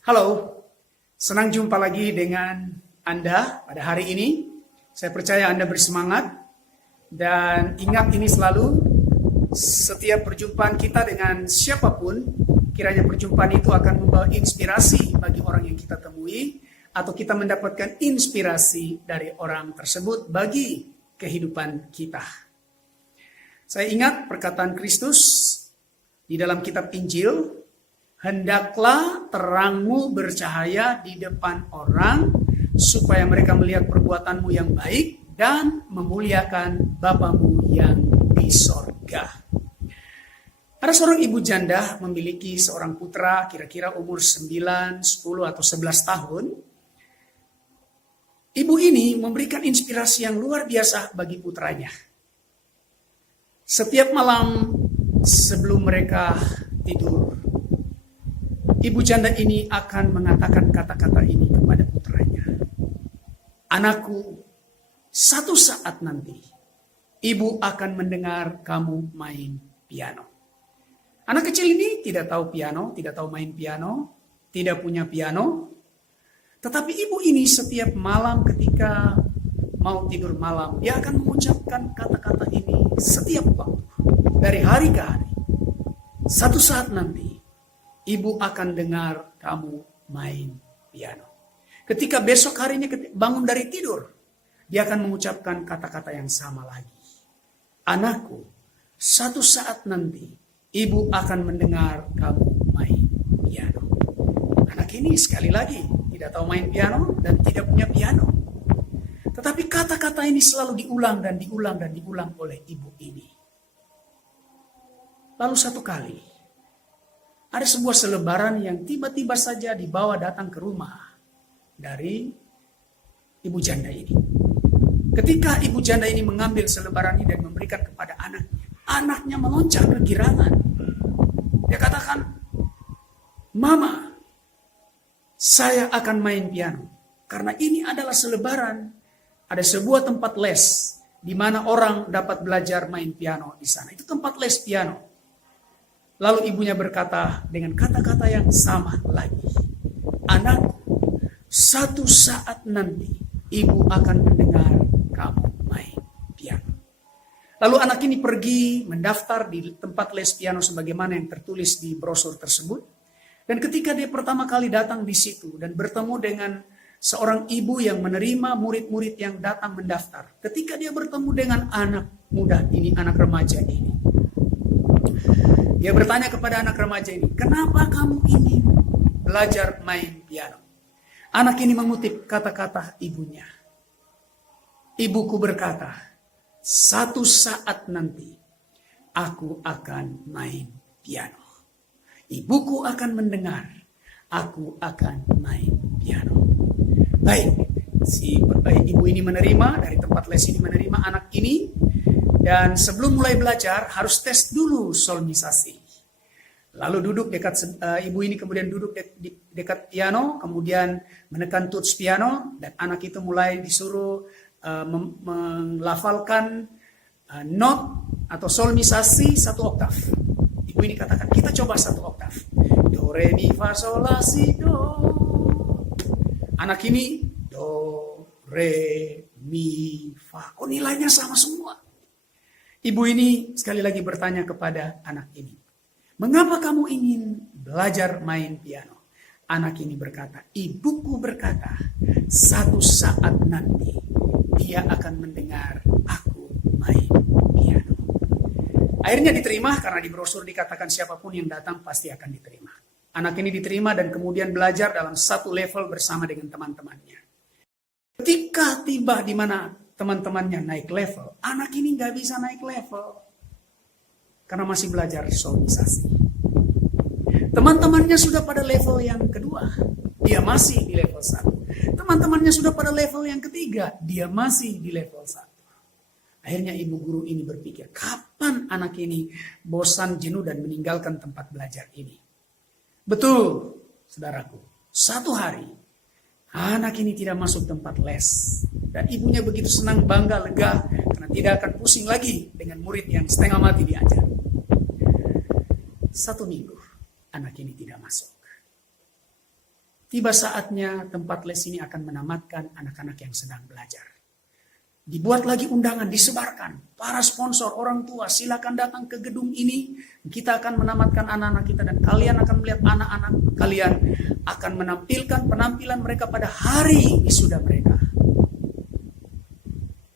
Halo, senang jumpa lagi dengan Anda pada hari ini. Saya percaya Anda bersemangat dan ingat ini selalu, setiap perjumpaan kita dengan siapapun, kiranya perjumpaan itu akan membawa inspirasi bagi orang yang kita temui, atau kita mendapatkan inspirasi dari orang tersebut bagi kehidupan kita. Saya ingat perkataan Kristus di dalam kitab Injil, hendaklah terangmu bercahaya di depan orang, supaya mereka melihat perbuatanmu yang baik dan memuliakan Bapamu yang di sorga. Ada seorang ibu janda memiliki seorang putra kira-kira umur 9, 10 atau 11 tahun. Ibu ini memberikan inspirasi yang luar biasa bagi putranya. Setiap malam sebelum mereka tidur, ibu janda ini akan mengatakan kata-kata ini kepada putranya. Anakku, satu saat nanti, ibu akan mendengar kamu main piano. Anak kecil ini tidak tahu piano, tidak tahu main piano, tidak punya piano. Tetapi ibu ini setiap malam ketika mau tidur malam, dia akan mengucapkan kata-kata ini setiap waktu, dari hari ke hari. Satu saat nanti, ibu akan dengar kamu main piano. Ketika besok harinya bangun dari tidur, dia akan mengucapkan kata-kata yang sama lagi. Anakku, satu saat nanti, ibu akan mendengar kamu main piano. Anak ini sekali lagi tidak tahu main piano dan tidak punya piano. Tetapi kata-kata ini selalu diulang dan diulang dan diulang oleh ibu ini. Lalu satu kali, ada sebuah selebaran yang tiba-tiba saja dibawa datang ke rumah dari ibu janda ini. Ketika ibu janda ini mengambil selebaran ini dan memberikan kepada anaknya, anaknya melonjak kegirangan. Dia katakan, Mama, saya akan main piano. Karena ini adalah selebaran. Ada sebuah tempat les di mana orang dapat belajar main piano di sana. Itu tempat les piano. Lalu ibunya berkata dengan kata-kata yang sama lagi. Anakku, satu saat nanti ibu akan mendengar kamu main piano. Lalu anak ini pergi mendaftar di tempat les piano sebagaimana yang tertulis di brosur tersebut. Dan ketika dia pertama kali datang di situ dan bertemu dengan seorang ibu yang menerima murid-murid yang datang mendaftar. Ketika dia bertemu dengan anak muda ini, anak remaja ini. Dia bertanya kepada anak remaja ini, kenapa kamu ingin belajar main piano? Anak ini mengutip kata-kata ibunya. Ibuku berkata, satu saat nanti aku akan main piano. Ibuku akan mendengar, aku akan main piano. Baik, ibu ini menerima, dari tempat les ini menerima anak ini, dan sebelum mulai belajar harus tes dulu solmisasi. Lalu duduk dekat, ibu ini kemudian duduk dekat piano, kemudian menekan tuts piano, dan anak itu mulai disuruh melafalkan not atau solmisasi satu oktav. Ibu ini katakan, kita coba satu oktav. Do, re, mi, fa, sol, la, si, do. Anak ini, do, re, mi, fa. Kok nilainya sama semua? Ibu ini sekali lagi bertanya kepada anak ini. Mengapa kamu ingin belajar main piano? Anak ini berkata, ibuku berkata, satu saat nanti dia akan mendengar aku main piano. Akhirnya diterima karena di brosur dikatakan siapapun yang datang pasti akan diterima. Anak ini diterima dan kemudian belajar dalam satu level bersama dengan teman-temannya. Ketika tiba di mana teman-temannya naik level, anak ini nggak bisa naik level karena masih belajar solmisasi. Teman-temannya sudah pada level yang kedua, dia masih di level 1. Teman-temannya sudah pada level yang ketiga, dia masih di level 1. Akhirnya ibu guru ini berpikir, kapan anak ini bosan, jenuh, dan meninggalkan tempat belajar ini? Betul, saudaraku. Satu hari, anak ini tidak masuk tempat les. Dan ibunya begitu senang, bangga, lega, karena tidak akan pusing lagi dengan murid yang setengah mati diajar. 1 minggu, anak ini tidak masuk. tiba saatnya tempat les ini akan menamatkan anak-anak yang sedang belajar. Dibuat lagi undangan, disebarkan. Para sponsor, orang tua, silakan datang ke gedung ini. Kita akan menamatkan anak-anak kita dan kalian akan melihat anak-anak kalian akan menampilkan penampilan mereka pada hari wisuda mereka.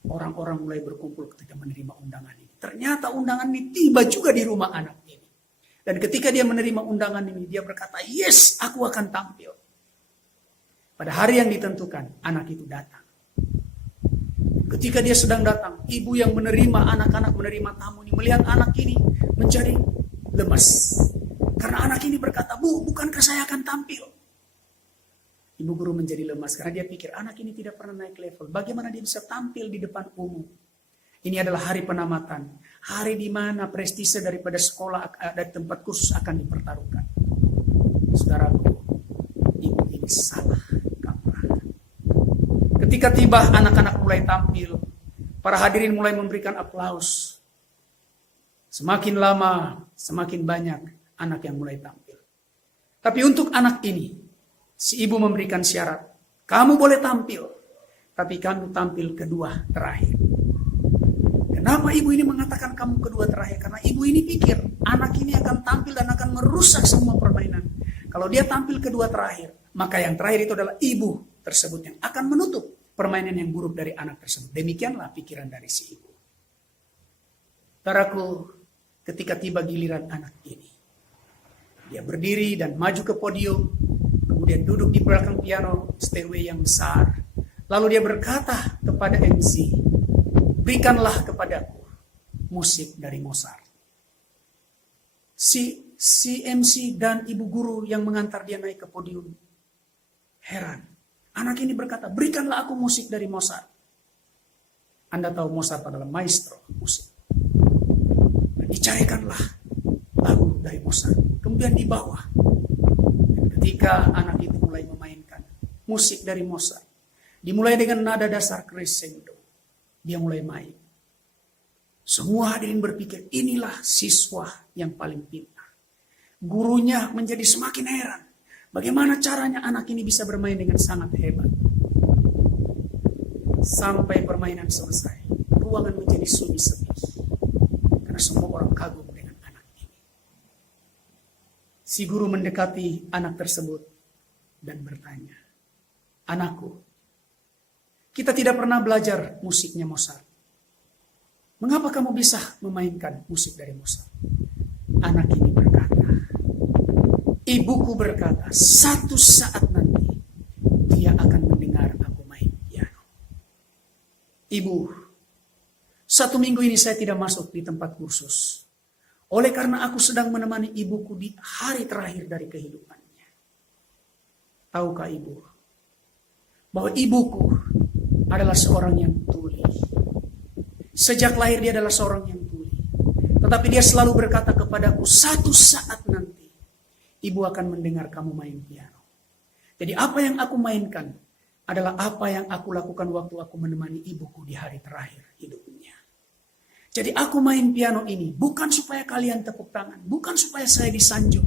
Orang-orang mulai berkumpul ketika menerima undangan ini. Ternyata undangan ini tiba juga di rumah anak ini. Dan ketika dia menerima undangan ini, dia berkata, yes, aku akan tampil. Pada hari yang ditentukan, anak itu datang. Ketika dia sedang datang, ibu yang menerima anak-anak, menerima tamu ini, melihat anak ini menjadi lemas. Karena anak ini berkata, Bu, bukankah saya akan tampil? Ibu guru menjadi lemas karena dia pikir anak ini tidak pernah naik level. Bagaimana dia bisa tampil di depan umum? Ini adalah hari penamatan. Hari di mana prestise daripada sekolah dari tempat kursus akan dipertaruhkan. Saudaraku, ibu ini salah kaprah. Ketika tiba anak-anak mulai tampil, para hadirin mulai memberikan aplaus. Semakin lama, semakin banyak anak yang mulai tampil. Tapi untuk anak ini, si ibu memberikan syarat, kamu boleh tampil, tapi kamu tampil kedua terakhir. Kenapa ibu ini mengatakan kamu kedua terakhir? Karena ibu ini pikir anak ini akan tampil dan akan merusak semua permainan. Kalau dia tampil kedua terakhir, maka yang terakhir itu adalah ibu tersebut yang akan menutup permainan yang buruk dari anak tersebut. Demikianlah pikiran dari si ibu. Saudaraku, ketika tiba giliran anak ini, dia berdiri dan maju ke podium, kemudian duduk di belakang piano stairway yang besar. Lalu dia berkata kepada MC, berikanlah kepadaku musik dari Mozart. Si MC dan ibu guru yang mengantar dia naik ke podium heran. Anak ini berkata, berikanlah aku musik dari Mozart. Anda tahu Mozart adalah maestro musik. Dan dicarikanlah lagu dari Mozart. Kemudian dibawa. Dan ketika anak itu mulai memainkan musik dari Mozart, dimulai dengan nada dasar crescendo. Dia mulai main. Semua hadirin berpikir, inilah siswa yang paling pintar. Gurunya menjadi semakin heran. Bagaimana caranya anak ini bisa bermain dengan sangat hebat. Sampai permainan selesai, ruangan menjadi sunyi sepi. Karena semua orang kagum dengan anak ini. Si guru mendekati anak tersebut dan bertanya, anakku, kita tidak pernah belajar musiknya Mozart. Mengapa kamu bisa memainkan musik dari Mozart? Anak ini berkata, ibuku berkata, satu saat nanti dia akan mendengar aku main piano. Ibu, 1 minggu ini saya tidak masuk di tempat kursus. Oleh karena aku sedang menemani ibuku di hari terakhir dari kehidupannya. Tahukah ibu, bahwa ibuku adalah seorang yang tuli. Sejak lahir dia adalah seorang yang tuli. Tetapi dia selalu berkata kepadaku, satu saat nanti ibu akan mendengar kamu main piano. Jadi apa yang aku mainkan adalah apa yang aku lakukan waktu aku menemani ibuku di hari terakhir hidupnya. Jadi aku main piano ini bukan supaya kalian tepuk tangan, bukan supaya saya disanjung.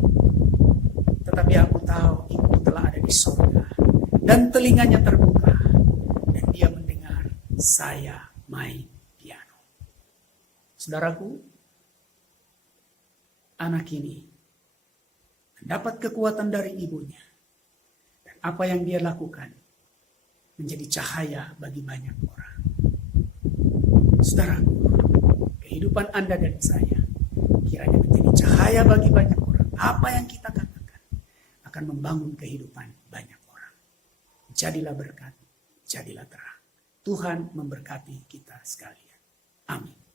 Tetapi aku tahu ibu telah ada di surga dan telinganya terbuka dan dia mendengar saya main piano. Saudaraku, anak ini mendapat kekuatan dari ibunya. Dan apa yang dia lakukan menjadi cahaya bagi banyak orang. Saudaraku, kehidupan Anda dan saya kiranya menjadi cahaya bagi banyak orang. Apa yang kita katakan akan membangun kehidupan banyak orang. Jadilah berkat, jadilah terang. Tuhan memberkati kita sekalian. Amin.